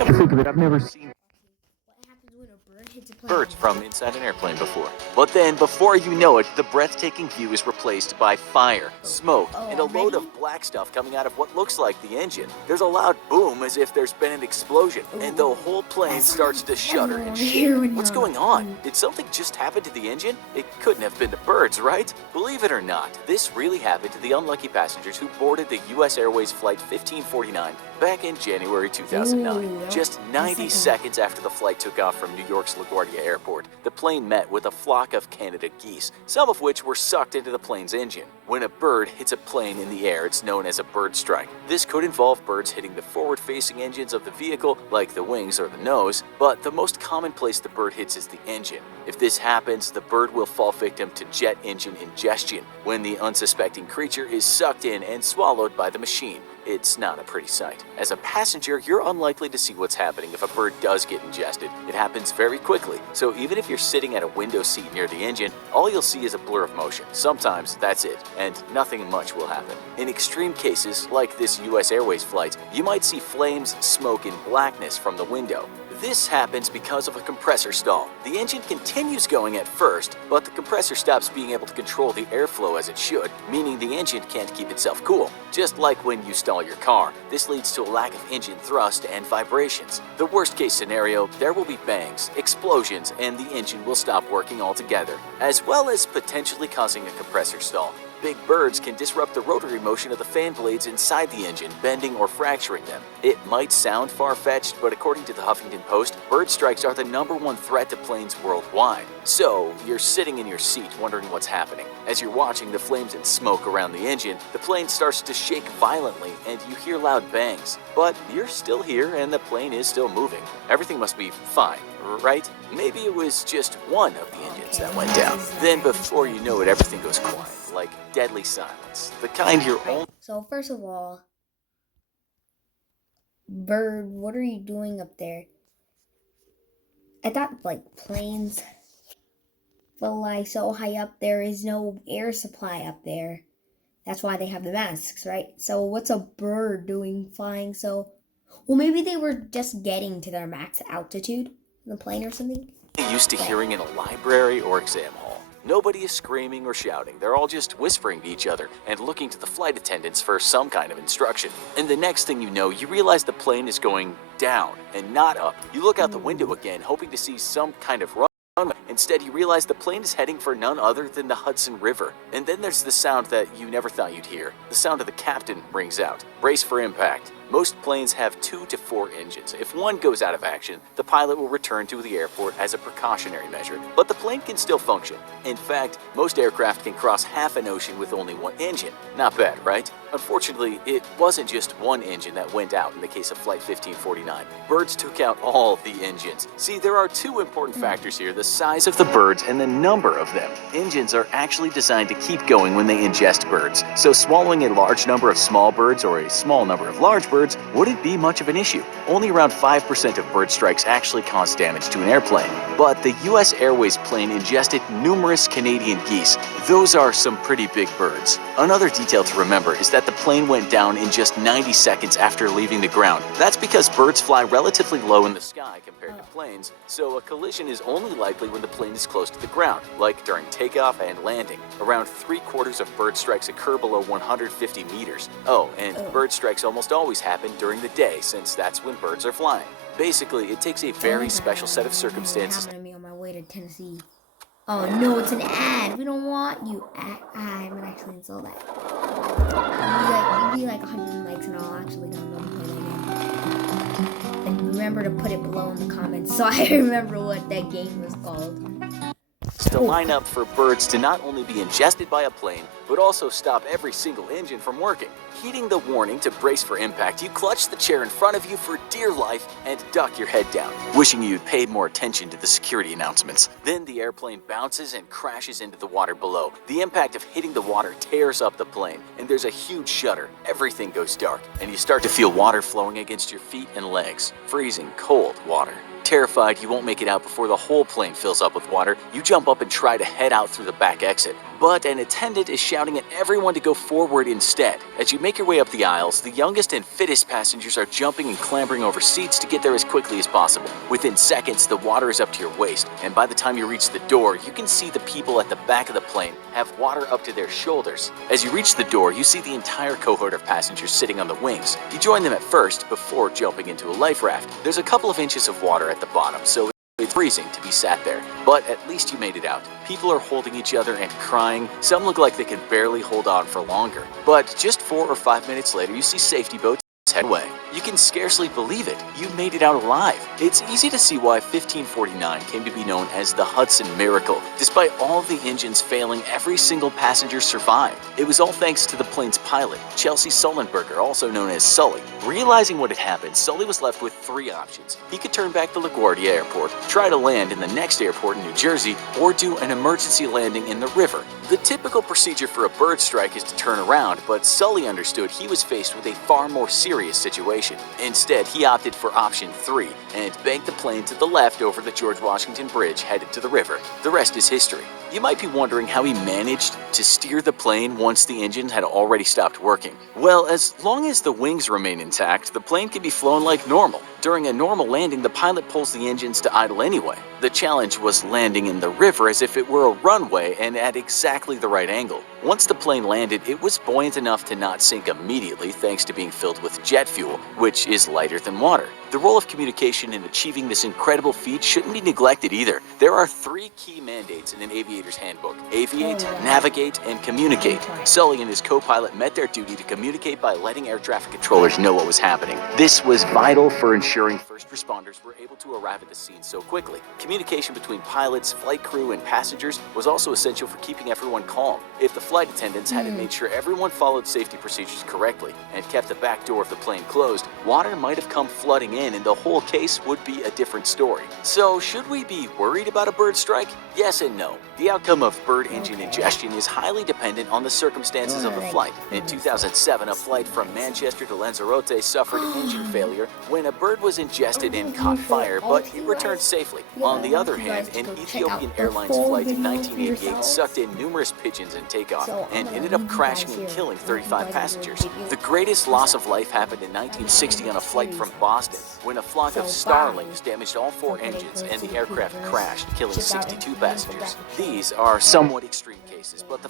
Come to think of it, I've never seen What happens when a bird hits a plane? birds from inside an airplane before. But then, before you know it, the breathtaking view is replaced by fire, smoke, and a load of black stuff coming out of what looks like the engine. There's a loud boom as if there's been an explosion, and the whole plane starts to shudder and shake. What's going on? Did something just happen to the engine? It couldn't have been the birds, right? Believe it or not, this really happened to the unlucky passengers who boarded the U.S. Airways Flight 1549 back in January 2009. Just 90 seconds after the flight took off from New York's LaGuardia Airport, the plane met with a flock of Canada geese, some of which were sucked into the plane's engine. When a bird hits a plane in the air, it's known as a bird strike. This could involve birds hitting the forward-facing engines of the vehicle, like the wings or the nose, but the most common place the bird hits is the engine. If this happens, the bird will fall victim to jet engine ingestion, when the unsuspecting creature is sucked in and swallowed by the machine. It's not a pretty sight. As a passenger, you're unlikely to see what's happening if a bird does get ingested. It happens very quickly, so even if you're sitting at a window seat near the engine, all you'll see is a blur of motion. Sometimes that's it, and nothing much will happen. In extreme cases, like this US Airways flight, you might see flames, smoke, and blackness from the window. This happens because of a compressor stall. The engine continues going at first, but the compressor stops being able to control the airflow as it should, meaning the engine can't keep itself cool. Just like when you stall your car, this leads to a lack of engine thrust and vibrations. The worst case scenario, there will be bangs, explosions, and the engine will stop working altogether, as well as potentially causing a compressor stall. Big birds can disrupt the rotary motion of the fan blades inside the engine, bending or fracturing them. It might sound far-fetched, but according to the Huffington Post, bird strikes are the #1 threat to planes worldwide. So, you're sitting in your seat wondering what's happening. As you're watching the flames and smoke around the engine, the plane starts to shake violently and you hear loud bangs. But you're still here and the plane is still moving. Everything must be fine, right? Maybe it was just one of the engines that went down. Then before you know it, everything goes quiet. Like deadly silence. The kind you're only... So first of all, bird, what are you doing up there? I thought like planes fly so high up, there is no air supply up there. That's why they have the masks, right? So what's a bird doing flying so... Well, maybe they were just getting to their max altitude in the plane or something. Used to hearing in a library or exam hall. Nobody is screaming or shouting. They're all just whispering to each other and looking to the flight attendants for some kind of instruction. And the next thing you know, you realize the plane is going down and not up. You look out the window again, hoping to see some kind of runway. Instead, you realize the plane is heading for none other than the Hudson River. And then there's the sound that you never thought you'd hear. The sound of the captain rings out. Brace for impact. Most planes have 2 to 4 engines. If one goes out of action, the pilot will return to the airport as a precautionary measure, but the plane can still function. In fact, most aircraft can cross half an ocean with only one engine. Not bad, right? Unfortunately, it wasn't just one engine that went out in the case of Flight 1549. Birds took out all the engines. See, there are 2 important factors here, the size of the birds and the number of them. Engines are actually designed to keep going when they ingest birds, so swallowing a large number of small birds or a small number of large birds wouldn't be much of an issue. Only around 5% of bird strikes actually cause damage to an airplane. But the US Airways plane ingested numerous Canadian geese. Those are some pretty big birds. Another detail to remember is that the plane went down in just 90 seconds after leaving the ground. That's because birds fly relatively low in the sky compared to planes, so a collision is only likely when the plane is close to the ground, like during takeoff and landing. Around 3/4 of bird strikes occur below 150 meters. Oh, and bird strikes almost always happen during the day, since that's when birds are flying. Basically, it takes a very special set of circumstances. Happened to me on my way to Tennessee. Oh no, it's an ad. We don't want you. I'm gonna actually install that. It'd be like 100 likes and I'll actually download and play that game. And remember to put it below in the comments so I remember what that game was called. To line up for birds to not only be ingested by a plane, but also stop every single engine from working. Heeding the warning to brace for impact, you clutch the chair in front of you for dear life and duck your head down, wishing you'd paid more attention to the security announcements. Then the airplane bounces and crashes into the water below. The impact of hitting the water tears up the plane, and there's a huge shudder. Everything goes dark, and you start to feel water flowing against your feet and legs. Freezing cold water. Terrified you won't make it out before the whole plane fills up with water, you jump up and try to head out through the back exit. But an attendant is shouting at everyone to go forward instead. As you make your way up the aisles, the youngest and fittest passengers are jumping and clambering over seats to get there as quickly as possible. Within seconds, the water is up to your waist, and by the time you reach the door, you can see the people at the back of the plane have water up to their shoulders. As you reach the door, you see the entire cohort of passengers sitting on the wings. You join them at first before jumping into a life raft. There's a couple of inches of water at the bottom, so it's freezing to be sat there, but at least you made it out. People are holding each other and crying. Some look like they can barely hold on for longer. But just 4 or 5 minutes later, you see safety boats head away. You can scarcely believe it. You made it out alive. It's easy to see why 1549 came to be known as the Hudson Miracle. Despite all of the engines failing, every single passenger survived. It was all thanks to the plane's pilot, Chelsea Sullenberger, also known as Sully. Realizing what had happened, Sully was left with 3 options. He could turn back to LaGuardia Airport, try to land in the next airport in New Jersey, or do an emergency landing in the river. The typical procedure for a bird strike is to turn around, but Sully understood he was faced with a far more serious situation. Instead, he opted for option 3 and banked the plane to the left over the George Washington Bridge headed to the river. The rest is history. You might be wondering how he managed to steer the plane once the engine had already stopped working. Well, as long as the wings remain intact, the plane can be flown like normal. During a normal landing, the pilot pulls the engines to idle anyway. The challenge was landing in the river as if it were a runway and at exactly the right angle. Once the plane landed, it was buoyant enough to not sink immediately thanks to being filled with jet fuel, which is lighter than water. The role of communication in achieving this incredible feat shouldn't be neglected either. There are 3 key mandates in an aviator's handbook: aviate, navigate, and communicate. Sully and his co-pilot met their duty to communicate by letting air traffic controllers know what was happening. This was vital for ensuring first responders were able to arrive at the scene so quickly. Communication between pilots, flight crew, and passengers was also essential for keeping everyone calm. If the flight attendants hadn't made sure everyone followed safety procedures correctly and kept the back door of the plane closed, water might have come flooding in and the whole case would be a different story. So, should we be worried about a bird strike? Yes and no. The outcome of bird engine ingestion is highly dependent on the circumstances of the flight. In 2007, a flight from Manchester to Lanzarote suffered engine failure when a bird was ingested and caught fire, but it returned safely. On the other hand, an Ethiopian Airlines flight in 1988 sucked in numerous pigeons in takeoff and ended up crashing and killing 35 passengers. The greatest loss of life happened in 1960 on a flight from Boston, when a flock of starlings damaged all 4 engines and the aircraft crashed, killing 62 passengers. These are somewhat extreme cases, but the